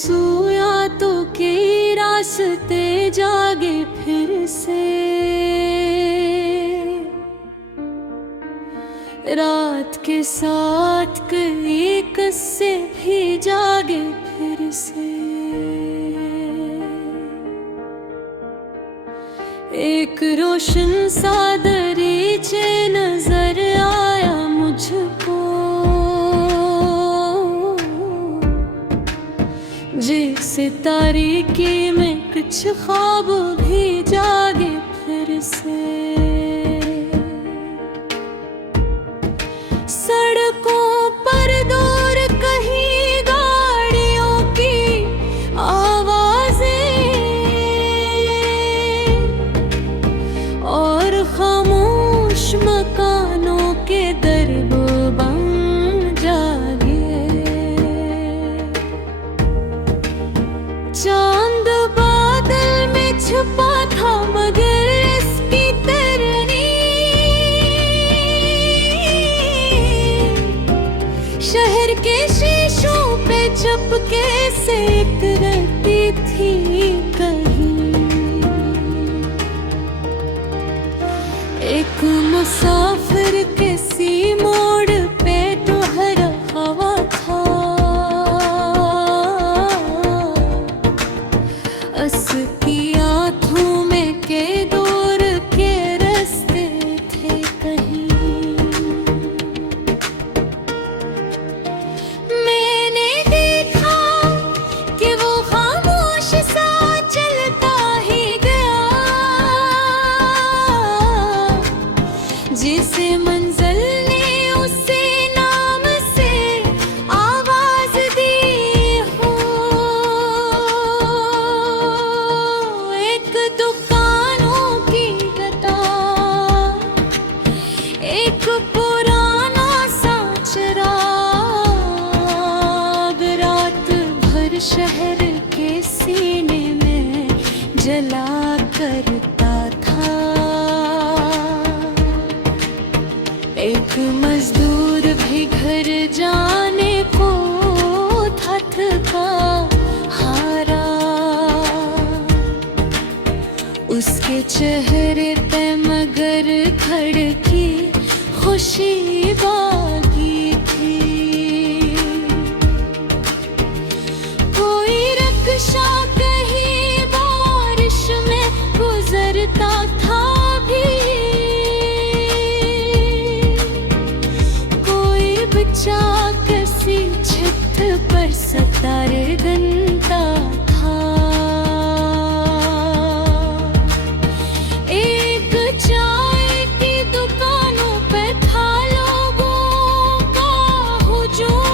सोया तो कई रास्ते जागे फिर से। रात के साथ कई किस्से भी जागे फिर से। एक रोशन सा दरीचे नजर आया मुझको, जिस तारीकी में कुछ ख्वाब भी जागे फिर से। सड़कों पर दूर कहीं गाड़ियों की आवाजें और खामोश मकानों के दरबों जागे। चांद बादल में छुपा था मगर इसकी तरनी शहर के शीशों पे चुपके से करती थी कहीं। एक मुसाफिर किसी मोड़ पे ठहरा हुआ था, उसकी आँखों में के दूर के रास्ते थे कहीं। मैंने देखा कि वो खामोश सा चलता ही गया, जिसे मंजिल ने उसे नाम से आवाज दी हो। एक दुकानों की कतार, एक पुराना सा चिराग, रात भर शहर के सीने में जला करता था। एक मजदूर भी घर जाने को था थका हारा, उसके चेहरे पे मगर खड़की खुशी बागी थी। कोई रक्शा कहीं बारिश में गुजरता था भी, बच्चा किसी छत पर सतार गनता था। एक चाय की दुकानों पे था लोगों का हुजूम,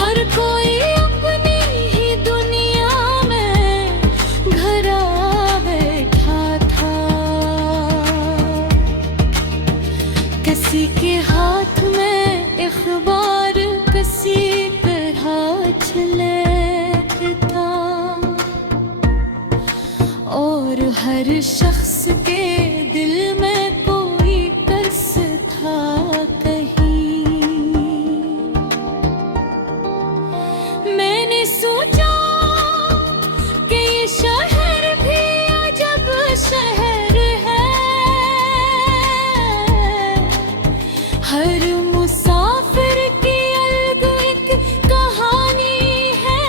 हर कोई अपनी ही दुनिया में घरा बैठा था। किसी के हाथ में अखबार, किसी पर हाथ लेता, और हर शख्स के दिल में कोई कस था कहीं। मैंने सोचा कि ये शहर भी अजब शहर है, हर मुसाफिर की अलग एक कहानी है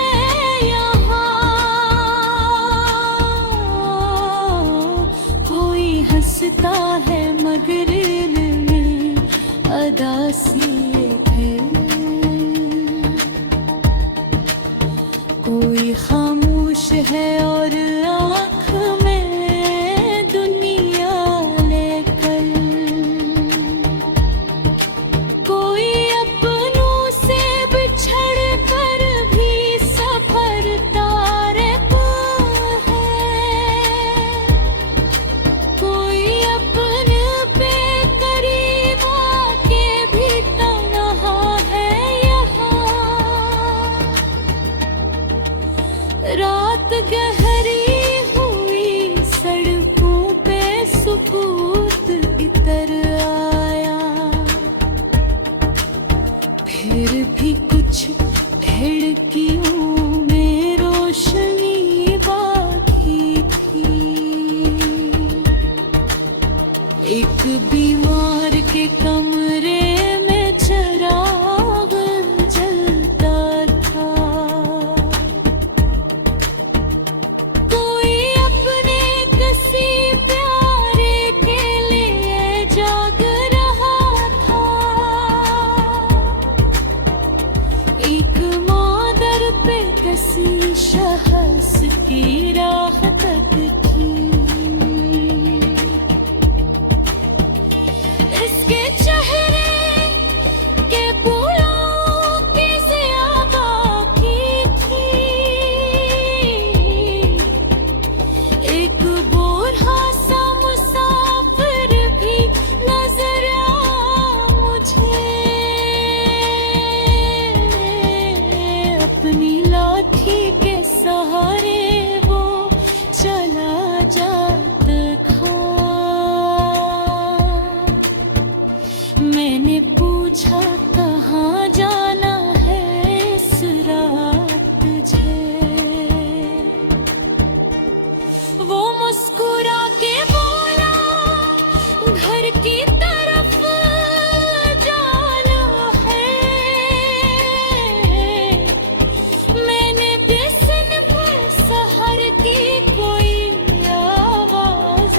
यहाँ। कोई हंसता है मगर में अदासी है, कोई खामोश है और आँख में दुनिया लेकर। कोई अपनों से बिछड़ कर भी सफर तारक है, कोई अपने पे करीब आके भी तन्हा है यहाँ। रात गहरी एक बीमार के कमरे में चिराग जलता था। कोई अपने किसी प्यारे के लिए जाग रहा था। एक मादर पे किसी शख्स की राह तक थी। इसके चेहरे के फूलों की ज़िया बाकी थी। एक बूढ़ा सा मुसाफिर भी नजर आ मुझे। अपनी लाठी के सहारे वो चला जाता था। मैंने पूछा कहाँ जाना है इस रात तुझे। वो मुस्कुरा के बोला घर की तरफ जाना है। मैंने बिस्न पर सहर की कोई आवाज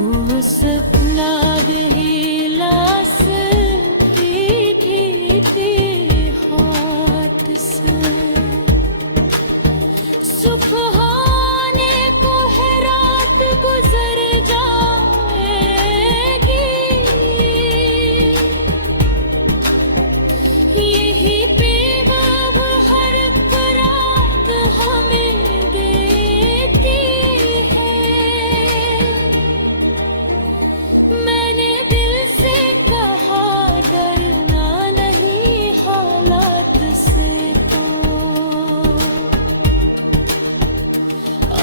वो सपना गहीला सकती थी हाथ से। सुबहाने को है रात गुजर जाएगी। यही बेबब हर रात हमें देती है। मैंने दिल से कहा डरना नहीं हालात से तो।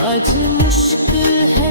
आज मुश्किल है